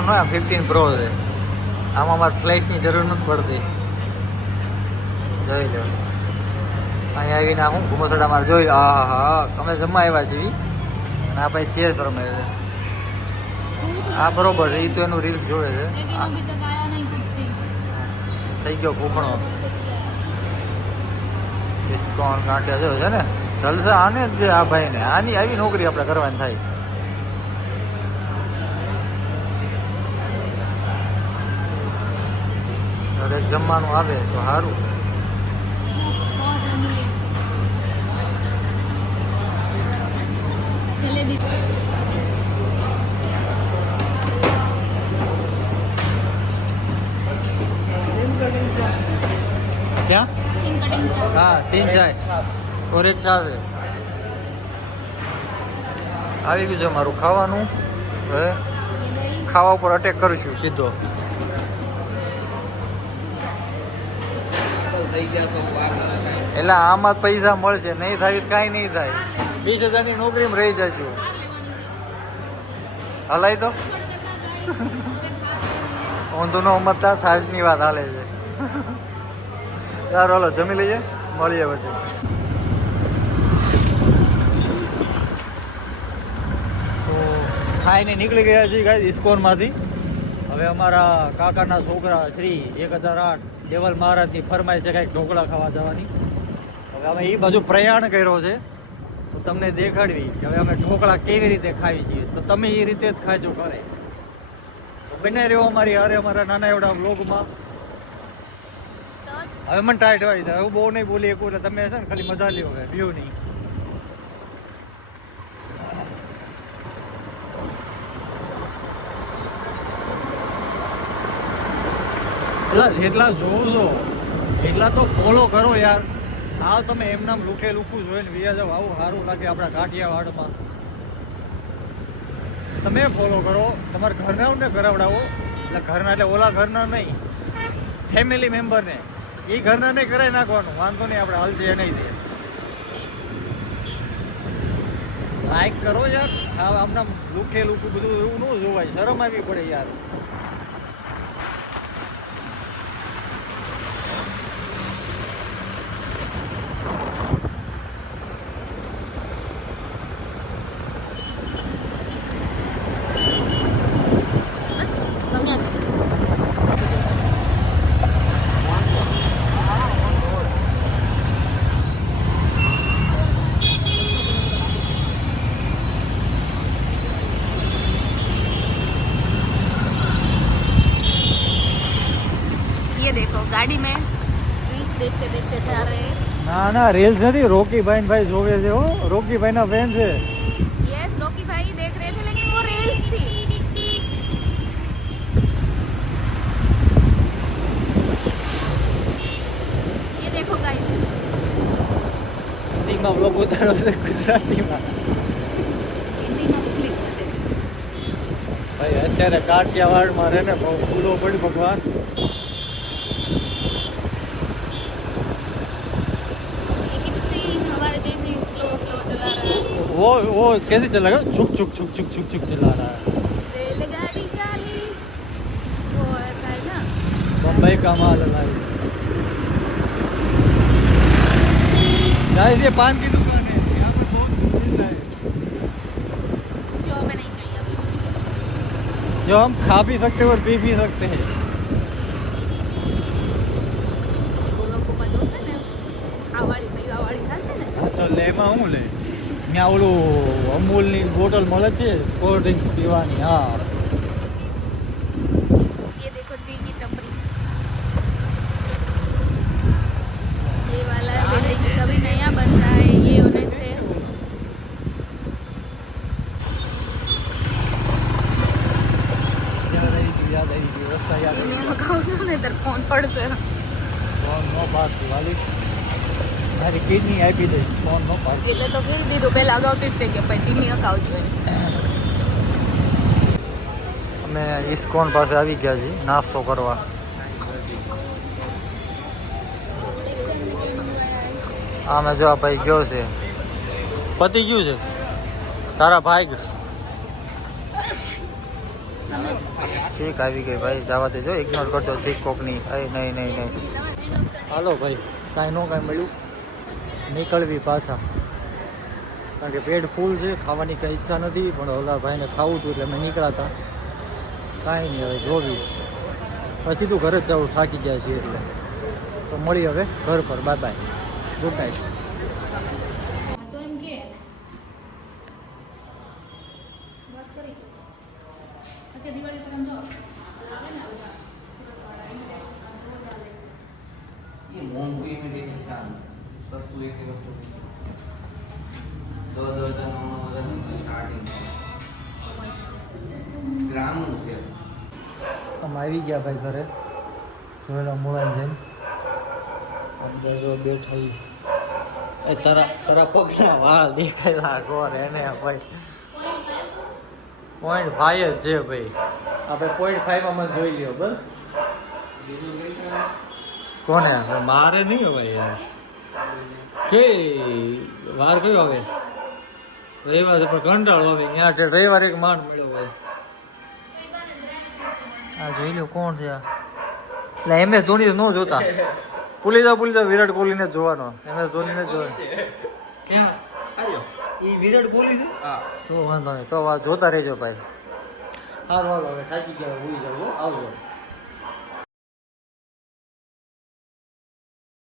Phone હોય 15 Pro છે. આમાં અમારે ફ્લેશની જરૂર નથી પડતી. જોઈ લો અહીંયા આવીને હું ઘુમસડા મારે જોઈ લો. હા અમે જમવા આવ્યા છીએ અને આ ભાઈ ચેસ રમે છે. આ બરોબર છે, એ તો એનું રીલ્સ જોવે છે. થઈ ગયો કૂકણો ઇસ્કોન કાંઠે જો છે ને જલસા આને જ આ ભાઈને આની આવી નોકરી આપણે કરવાની થાય. દરેક જમવાનું આવે તો સારું. क्या? हाँ 3 चाय और 1 छाछ है. આવી ગયું છે મારું ખાવાનું. હવે ખાવા ઉપર અટેક કરીશું સીધો. એટલે આમાં જ પૈસા મળશે, નહીં થાય કાંઈ નહીં થાય. 20,000ની નોકરીમાં રહી જશું. હલાય તો ઊંધું નો મતતા છાછની વાત હાલે છે. સારું હાલો જમી લઈએ, મળીએ પછી. તો ખાઈને નીકળી ગયા છીએ ગાઈસ ઇસ્કોનમાંથી. હવે અમારા કાકાના છોકરા શ્રી 1008 દેવલ મહારાજની ફરમાઈ છે કાંઈક ઢોકળા ખાવા જવાની. હવે અમે એ બાજુ પ્રયાણ કર્યો છે તો તમને દેખાડવી કે હવે અમે ઢોકળા કેવી રીતે ખાવી છીએ, તો તમે એ રીતે જ ખાજો ઘરે. તો બને રહ્યો અમારી હારે અમારા નાના એવડા વ્લોગમાં. હવે મને ટાઈટ હોય છે, હું બહુ નહીં બોલી એકું એટલે તમે છે ને ખાલી મજા લ્યો હવે વ્યૂ નહીં. જેટલા જોવો છો એટલા તો ફોલો કરો યાર. હા તમે એમનામ લુખે લુખું જોઈને વિયા જાવ, આવું સારું લાગે આપણા કાઠિયાવાડમાં. તમે ફોલો કરો, તમારા ઘરનાઓને કરાવડાવો. એટલે ઘરના એટલે ઓલા ઘરના નહીં, ફેમિલી મેમ્બરને એ ઘરના નહીં કરાવી નાખવાનું. વાંધો નહીં, આપણે હાલ છે નહીં દે. લાઈક કરો યાર. હા આમના લુખે લુખું બધું એવું ન જોવાય, શરમ આવી પડે યાર. देखो गाड़ी में रील्स देखते देखते जा रहे हैं. ના ના રીલ્સ નથી, રોકી ભાઈ જોવે છે. હો રોકી ભાઈ ના ફેન છે. यस रोकी भाई देख रहे थे लेकिन वो रील्स थी. ये देखो गाइस હિન્દીમાં વ્લોગ ઉતારો છે ગુજરાતીમાં. હિન્દીમાં ક્લિક કરે છે ભાઈ અત્યારે કાઠિયાવાડમાં રહે ને બહુ ભૂલો પડી ભગવાન. वो कैसे चलेगा? छुक छुक छुक छुक छुक छुक चला रहा है. रेलगाड़ी चाली वो ऐसा है ना. बम्बई का माल है गाइस. ये पान की दुकान है, यहाँ पर बहुत मिलता है जो हमें नहीं चाहिए अभी, जो हम खा भी सकते हैं और पी भी सकते हैं. वो लोग को पता होता है ना खावाड़ी पीवावाड़ी खाते हैं ना. તો લેમાં હું લે ત્યાં ઓલું અમૂલની બોટલ મળે છે કોલ્ડ ડ્રિંક્સ પીવાની. હા ये देखो टी की टपरी, ये वाला है कभी नया बन रहा है ये होने से. યાદ આવી ગઈ રસ્તા યાદ આવી ગઈ. ખાઉં છું ને ત્યારે ફોન પડશે. ફોન નો પાડતી વાલી, મારી કિડની આપી દઈશ. ફોન નો પાડતી. એટલે તો કહી દીધું પહેલા અગાઉથી જ તે કે ભાઈ ધીમી અકાવજો. અમે ઇસ્કોન પાસે આવી ગયા છીએ નાસ્તો કરવા. આમે જો આ ભાઈ ગયો છે, પતી ગયું છે તારા ભાઈ. ચીક આવી ગઈ ભાઈ, જવા દેજો, ઇગ્નોર કરજો ચીક કોકની. નહીં નહીં નહીં. હાલો ભાઈ, કાંઈ કાંઈ મળ્યું, નીકળવી પાછા, કારણ કે પેટ ફૂલ છે, ખાવાની કાંઈ ઈચ્છા નથી, પણ ઓલા ભાઈને ખાવું હતું એટલે અમે નીકળ્યા. કાંઈ નહીં, હવે જોવી પછી તું ઘરે જ જવું, થાકી ગયા છીએ એટલે. તો મળી હવે ઘર પર, બાય બાય, ગુડ નાઇટ. તો એમ કે વાત કરી છે અત્યારે દિવાળી પર જો આવે ને ये मोंगू इमिटेशन शान सस्तु एक वस्तु 2000 9000 स्टार्टिंग ગ્રામનું છે. અમે આવી ગયા ભાઈ ઘરે, જોયેલા મોડાને જઈને અંદર જો બેઠા. એ તારા પગના વાળ દેખાય ગોર એને ભાઈ. 0.5 જ છે ભાઈ, આપણે 0.5 માં જોઈ લ્યો બસ. બીજું કઈ છે? કોને મારે નહીં હવે યાર, કે વાર કયો હવે રવિવાર છે પણ કંટાળો આવે. ત્યાં રવિવાર એક માંડ મળ્યો હોય. આ જોઈ લો કોણ છે આ, એટલે MS ધોની ન જોતા, ભૂલી જાવ વિરાટ કોહલીને જ જોવાનો, MS ધોનીને જ જોવાનો. ક્યાં આવ્યો એ વિરાટ કોહલી છે? હા તો વાંધો નહીં, તો જોતા રહેજો ભાઈ. સારું હાલો, હવે થાકી ગયા, ભૂલી જાવ, આવજો.